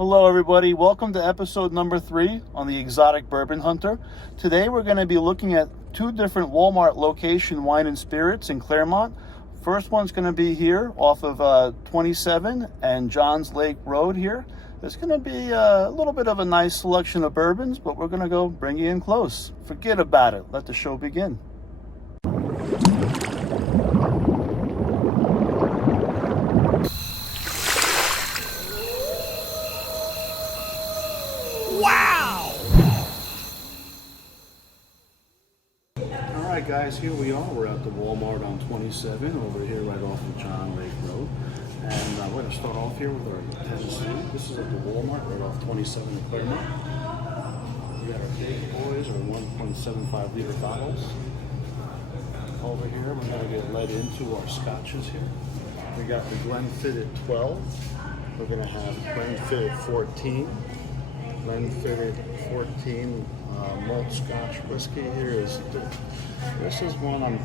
Hello everybody, welcome to episode number 3 on the Exotic Bourbon Hunter. Today we're going to be looking at 2 different Walmart location wine and spirits in Claremont. First one's going to be here off of 27 and Johns Lake Road here. There's going to be a little bit of a nice selection of bourbons, but we're going to go bring you in close. Forget about it, let the show begin. Alright guys, here we are. We're at the Walmart on 27 over here right off of John Lake Road. And we're going to start off here with our Tennessee. This is at the Walmart right off 27 in Claremont. We got our big boys, our 1.75 liter bottles. Over here we're going to get led into our scotches here. We got the Glenfiddich 12. We're going to have Glenfiddich 14. Glenfiddich 14 malt Scotch whiskey here this is one I'm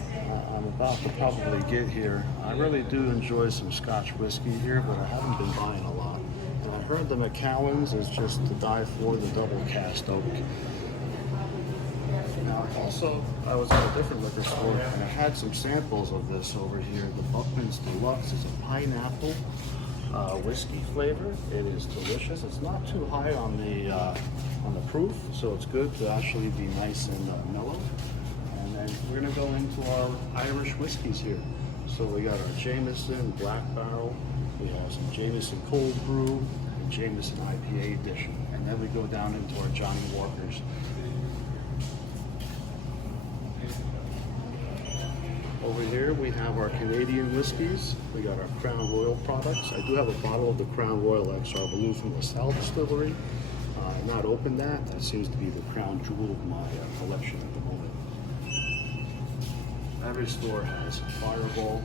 about to probably get here. I really do enjoy some Scotch whiskey here, but I haven't been buying a lot. And I heard the Macallan's is just to die for, the double cast oak. Now also, I was at a different liquor store and I had some samples of this over here. The Buckman's Deluxe is a pineapple whiskey flavor. It is delicious. It's not too high on the proof, so it's good to actually be nice and mellow. And then we're going to go into our Irish whiskeys here. So we got our Jameson Black Barrel, we have some Jameson Cold Brew, and Jameson IPA edition. And then we go down into our Johnny Walkers. Over here we have our Canadian whiskeys. We got our Crown Royal products. I do have a bottle of the Crown Royal XR Blue from LaSalle Distillery. Not opened that. That seems to be the crown jewel of my collection at the moment. Every store has Fireball.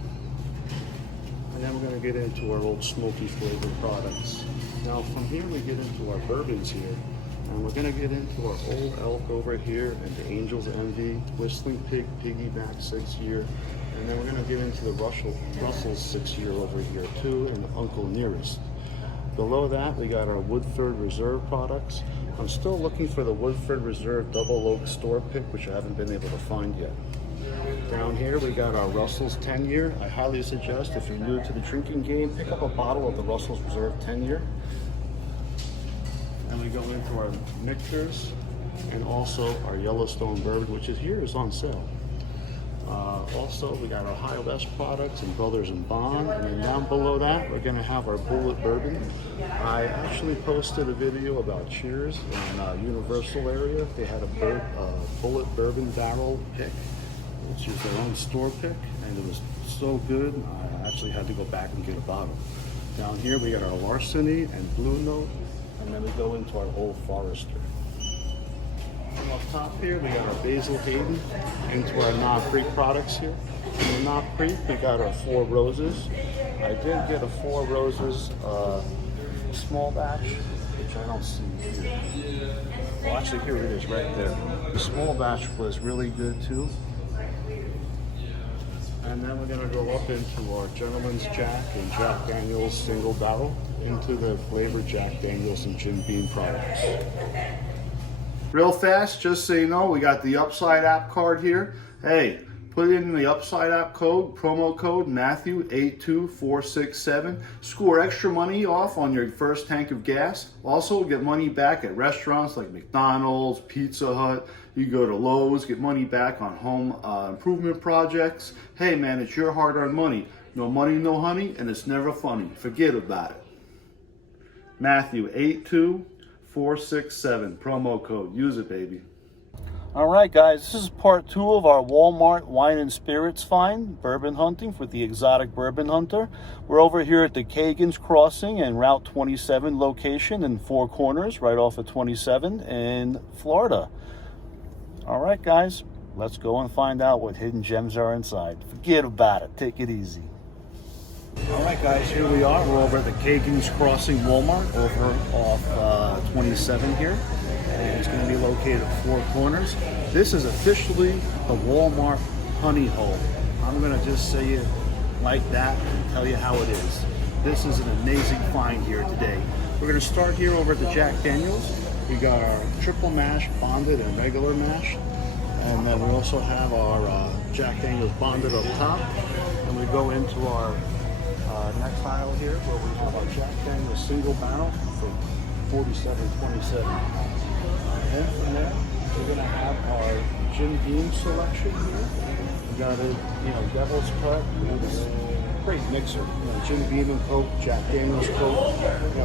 And then we're going to get into our old smoky flavored products. Now from here we get into our bourbons here. And we're going to get into our Old Elk over here and the Angel's Envy, Whistling Pig Piggyback 6-year. And then we're going to get into the Russell's 6-year over here too, and the Uncle Nearest. Below that, we got our Woodford Reserve products. I'm still looking for the Woodford Reserve Double Oak Store Pick, which I haven't been able to find yet. Down here, we got our Russell's 10-year. I highly suggest, if you're new to the drinking game, pick up a bottle of the Russell's Reserve 10-year. And we go into our mixers and also our Yellowstone Bourbon, which is on sale. Also, we got our High West products and Brothers in Bond. And then down below that, we're going to have our Bullet Bourbon. I actually posted a video about Cheers in Universal area. They had a Bullet Bourbon barrel pick, which is their own store pick, and it was so good, I actually had to go back and get a bottle. Down here, we got our Larceny and Blue Note, and then we go into our Old Forester. From up top here, we got our Basil Hayden into our Knob Creek products here. In the Knob Creek, we got our Four Roses. I did get a Four Roses small batch, which I don't see here. Well, actually, here it is right there. The small batch was really good too. And then we're going to go up into our Gentleman's Jack and Jack Daniel's single barrel into the flavored Jack Daniel's and Jim Beam products. Real fast, just so you know, we got the Upside app card here. Hey, put in the Upside app code, promo code Matthew 82467. Score extra money off on your first tank of gas. Also get money back at restaurants like McDonald's, Pizza Hut. You go to Lowe's, get money back on home improvement projects. Hey man, it's your hard-earned money. No money, no honey, and it's never funny. Forget about it. Matthew 82467, promo code. Use it, baby. All right, guys, this is part 2 of our Walmart wine and spirits find, bourbon hunting with the Exotic Bourbon Hunter. We're over here at the Kagan's Crossing and Route 27 location in Four Corners, right off of 27 in Florida. All right, guys, let's go and find out what hidden gems are inside. Forget about it. Take it easy. All right, guys, here we are. We're over at the Kagan's Crossing Walmart over off 27 here. And it's going to be located at Four Corners. This is officially the Walmart honey hole. I'm going to just say it like that and tell you how it is. This is an amazing find here today. We're going to start here over at the Jack Daniels. We got our triple mash, bonded, and regular mash. And then we also have our Jack Daniels bonded up top. And we go into our next aisle here where we have our Jack Daniels single barrel for $47.27. Then from there, we're going to have our Jim Beam selection here. We got a Devil's Cut. Great mixer. Jim Beam and Coke, Jack Daniels Coke.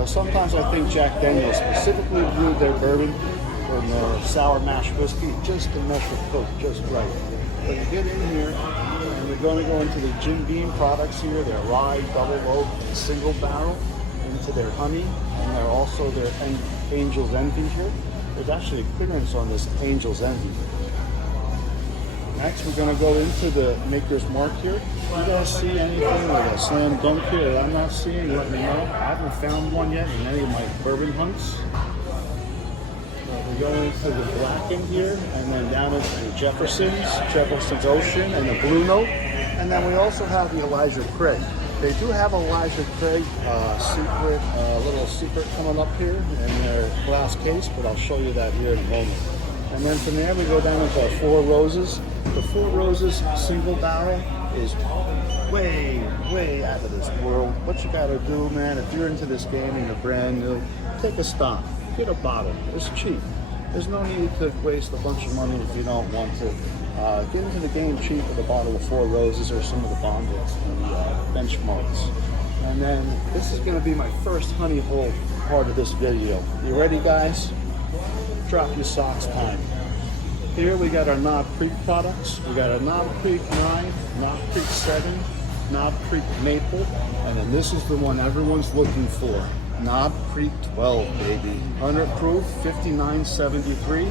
Sometimes I think Jack Daniels specifically brewed their bourbon and their sour mash whiskey just to mesh with Coke just right. But you get in here, and we're going to go into the Jim Beam products here. Their rye, double oak, and single barrel, into their honey, and they're also their Angel's Envy here. There's actually a clearance on this Angel's Envy. Next, we're going to go into the Maker's Mark here. If you guys see anything like a slam dunk here that I'm not seeing, let me know. I haven't found one yet in any of my bourbon hunts. We go into the Blackened here, and then down into Jefferson's Ocean, and the Blue Note. And then we also have the Elijah Craig. They do have Elijah Craig little secret coming up here in their glass case, but I'll show you that here in a moment. And then from there we go down into our Four Roses. The Four Roses single barrel is way out of this world. What you gotta do, man, if you're into this game and you're brand new, take a stop, get a bottle. It's cheap. There's no need to waste a bunch of money if you don't want to. Get into the game cheap with a bottle of Four Roses or some of the bondeds and benchmarks. And then this is going to be my first honey hole part of this video. You ready, guys? Drop your socks time. Here we got our Knob Creek products. We got a Knob Creek 9, Knob Creek 7, Knob Creek Maple, and then this is the one everyone's looking for. Knob Creek 12, baby. 100 proof, $59.73.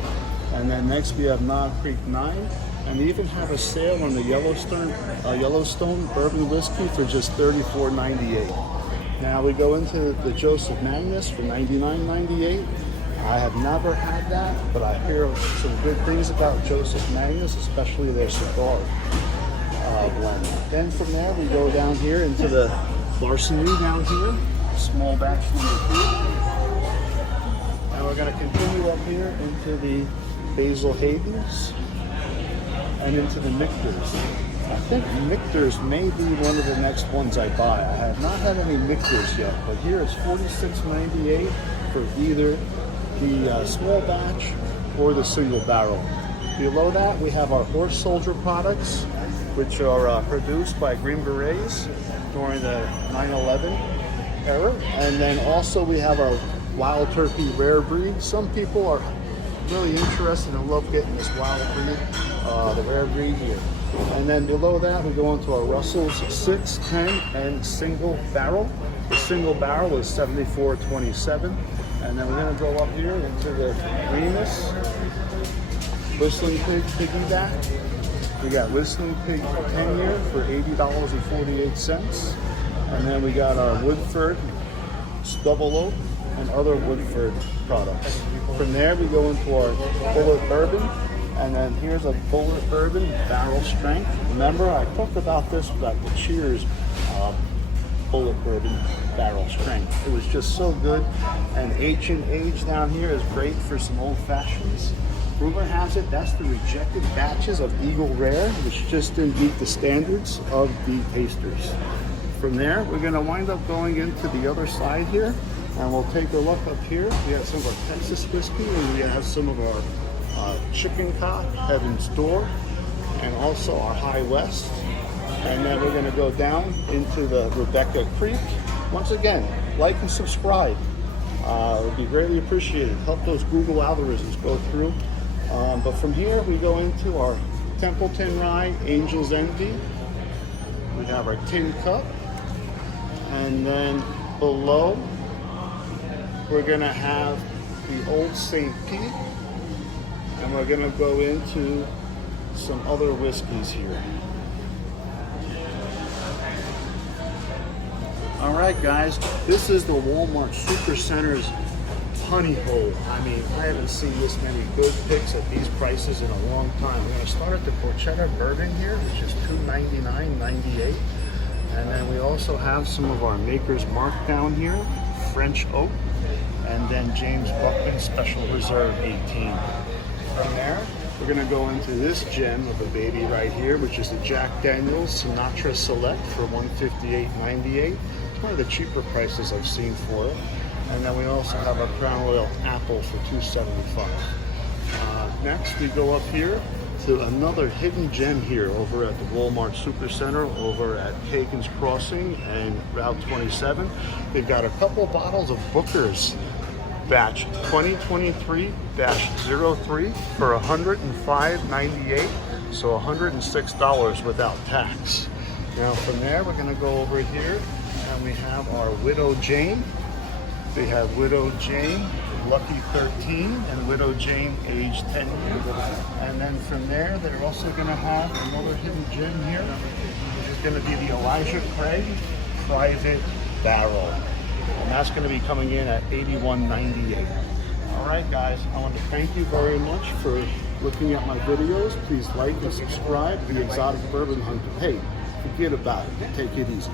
And then next we have Knob Creek 9. And we even have a sale on the Yellowstone bourbon whiskey for just $34.98. Now we go into the Joseph Magnus for $99.98. I have never had that, but I hear some good things about Joseph Magnus, especially their cigar blend. Then from there we go down here into the Larceny down here, small batch number 2. And we're going to continue up here into the Basil Hayden's and into the Michter's. I think Michter's may be one of the next ones I buy. I have not had any Michter's yet, but here it's $46.98 for either the small batch or the single barrel. Below that, we have our Horse Soldier products, which are produced by Green Berets during the 9/11 era. And then also we have our Wild Turkey Rare Breed. Some people are really interested and love getting this wild breed, the rare breed here. And then below that, we go into our Russell's 6, 10, and single barrel. The single barrel is $74.27. And then we're going to go up here into the Remus Whistling Pig Piggyback. We got Whistling Pig 10 year for $80.48. And then we got our Woodford Double Oak and other Woodford products. From there, we go into our Bullet Bourbon, and then here's a Bullet Bourbon barrel strength. Remember, I talked about this about the Cheers Bullet Bourbon barrel strength. It was just so good. And H&H down here is great for some old fashions. Rumor has it that's the rejected batches of Eagle Rare, which just didn't meet the standards of the tasters. From there, we're going to wind up going into the other side here. And we'll take a look up here. We have some of our Texas whiskey, and we have some of our Chicken Cock, Heaven's Door, and also our High West. And then we're going to go down into the Rebecca Creek. Once again, like and subscribe. It would be greatly appreciated. Help those Google algorithms go through. But from here, we go into our Templeton Rye Angel's Envy. We have our Tin Cup. And then below, we're going to have the Old St. Pete, and we're going to go into some other whiskeys here. All right, guys, this is the Walmart Supercenter's honey hole. I mean, I haven't seen this many good picks at these prices in a long time. We're going to start at the Porchetta Bourbon here, which is $299.98. And then we also have some of our Maker's Mark down here, French Oak. and then James Buckman Special Reserve 18. From there, we're gonna go into this gem of a baby right here, which is the Jack Daniel's Sinatra Select for $158.98. It's one of the cheaper prices I've seen for it. And then we also have our Crown Royal Apple for $2.75. Next, we go up here to another hidden gem here over at the Walmart Supercenter over at Hagen's Crossing and Route 27. They've got a couple bottles of Booker's batch 2023-03 for $105.98, so $106 without tax. Now from there, we're going to go over here and we have our Widow Jane. They have Widow Jane Lucky 13 and Widow Jane age 10 years. And then from there, they're also going to have another hidden gem here, which is going to be the Elijah Craig Private Barrel. And that's going to be coming in at $81.98. All right, guys, I want to thank you very much for looking at my videos. Please like and subscribe. The Exotic Bourbon Hunter. Hey, forget about it. Take it easy.